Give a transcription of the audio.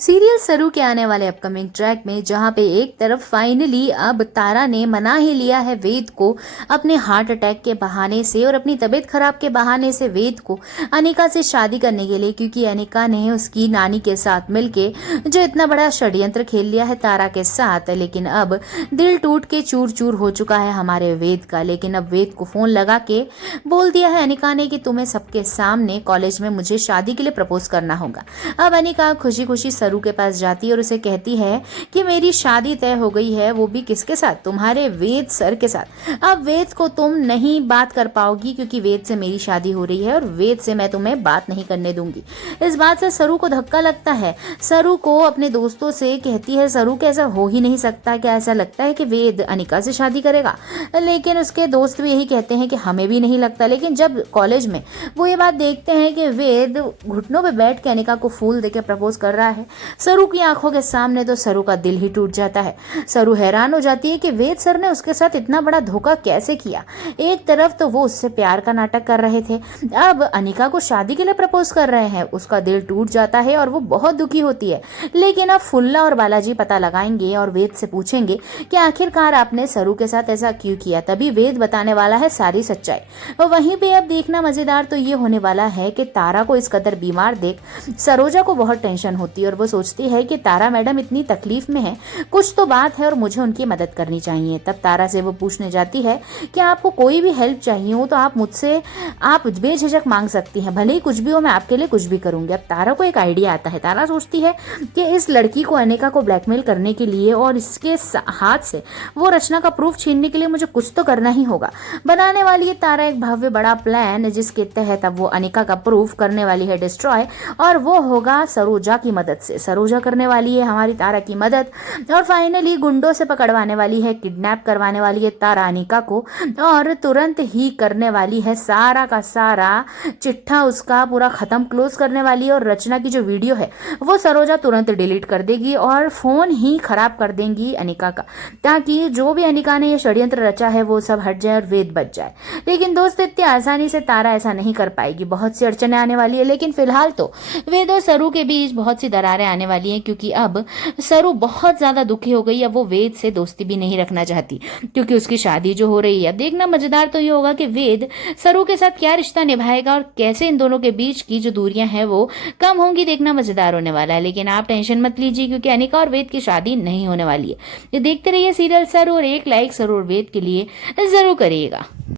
Serial सरू के आने वाले अपकमिंग ट्रैक में जहां पे एक तरफ फाइनली अब तारा ने मना ही लिया है वेद को अपने हार्ट अटैक के बहाने से और अपनी तबीयत खराब के बहाने से वेद को अनिका से शादी करने के लिए, क्योंकि अनिका ने उसकी नानी के साथ मिलके जो इतना बड़ा षड्यंत्र खेल लिया है तारा के साथ। लेकिन अब दिल टूट के चूर चूर हो चुका है हमारे वेद का। लेकिन अब वेद को फोन लगा के बोल दिया है अनिका ने कि तुम्हें सबके सामने कॉलेज में मुझे शादी के लिए प्रपोज करना होगा। अब अनिका खुशी खुशी सरू के पास जाती है और उसे कहती है कि मेरी शादी तय हो गई है, वो भी किसके साथ, तुम्हारे वेद सर के साथ। अब वेद को तुम नहीं बात कर पाओगी क्योंकि वेद से मेरी शादी हो रही है और वेद से मैं तुम्हें बात नहीं करने दूंगी। इस बात से सरू को धक्का लगता है। सरू को अपने दोस्तों से कहती है सरू के ऐसा हो ही नहीं सकता, क्या ऐसा लगता है कि वेद अनिका से शादी करेगा। लेकिन उसके दोस्त भी यही कहते हैं कि हमें भी नहीं लगता। लेकिन जब कॉलेज में वो ये बात देखते हैं कि वेद घुटनों पे बैठ के अनिका को फूल देके प्रपोज कर रहा है सरू की आंखों के सामने, तो सरू का दिल ही टूट जाता है। सरू हैरान हो जाती है कि वेद सर ने उसके साथ इतना बड़ा धोखा कैसे किया। एक तरफ तो वो उससे प्यार का नाटक कर रहे थे, अब अनिका को शादी के लिए प्रपोज कर रहे हैं। उसका दिल टूट जाता है और वो बहुत दुखी होती है। लेकिन अब फुल्ला और बालाजी पता लगाएंगे और वेद से पूछेंगे कि आखिरकार आपने सरू के साथ ऐसा क्यों किया। तभी वेद बताने वाला है सारी सच्चाई। और वहीं पे अब देखना मजेदार तो ये होने वाला है कि तारा को इस कदर बीमार देख सरोजा को बहुत टेंशन होती है और वो सोचती है कि तारा मैडम इतनी तकलीफ में है, कुछ तो बात है और मुझे उनकी मदद करनी चाहिए। तब तारा से वो पूछने जाती है कि आपको कोई भी हेल्प चाहिए हो तो आप मुझसे आप बेझिझक मांग सकती हैं, भले ही कुछ भी हो मैं आपके लिए कुछ भी करूंगी। अब तारा को एक आइडिया आता है। तारा सोचती है कि इस लड़की को अनिका को ब्लैकमेल करने के लिए और इसके हाथ से वो रचना का प्रूफ छीनने के लिए मुझे कुछ तो करना ही होगा। बनाने वाली है तारा एक भव्य बड़ा प्लान जिसके तहत अब वो अनिका का प्रूफ करने वाली है डिस्ट्रॉय, और वो होगा सरोजा की मदद से। सरोजा करने वाली है हमारी तारा की मदद और फाइनली गुंडों से पकड़वाने वाली है, किडनैप करवाने वाली है तारा अनिका को और तुरंत ही करने वाली है सारा का सारा चिट्ठा उसका पूरा खत्म क्लोज करने वाली है। और रचना की जो वीडियो है वो सरोजा तुरंत डिलीट कर देगी और फोन ही खराब कर देंगी अनिका का, ताकि जो भी अनिका ने ये षड्यंत्र रचा है वो सब हट जाए और वेद बच जाए। लेकिन दोस्त इतनी आसानी से तारा ऐसा नहीं कर पाएगी, बहुत सी अड़चने आने वाली है। लेकिन फिलहाल तो वेद और सरू के बीच बहुत सी दरारें आने वाली हैं, क्योंकि अब सरू बहुत ज्यादा दुखी हो गई है। वो वेद से दोस्ती भी नहीं रखना चाहती क्योंकि उसकी शादी जो हो रही है। देखना मजेदार तो ये होगा कि वेद सरू के साथ क्या रिश्ता निभाएगा और कैसे इन दोनों के बीच की जो दूरियां हैं वो कम होंगी। देखना मजेदार होने वाला है। लेकिन आप टेंशन मत लीजिए क्योंकि अनिका और वेद की शादी नहीं होने वाली है। ये देखते रहिए सीरियल सरू, और एक लाइक सरू और वेद के लिए जरूर करिएगा।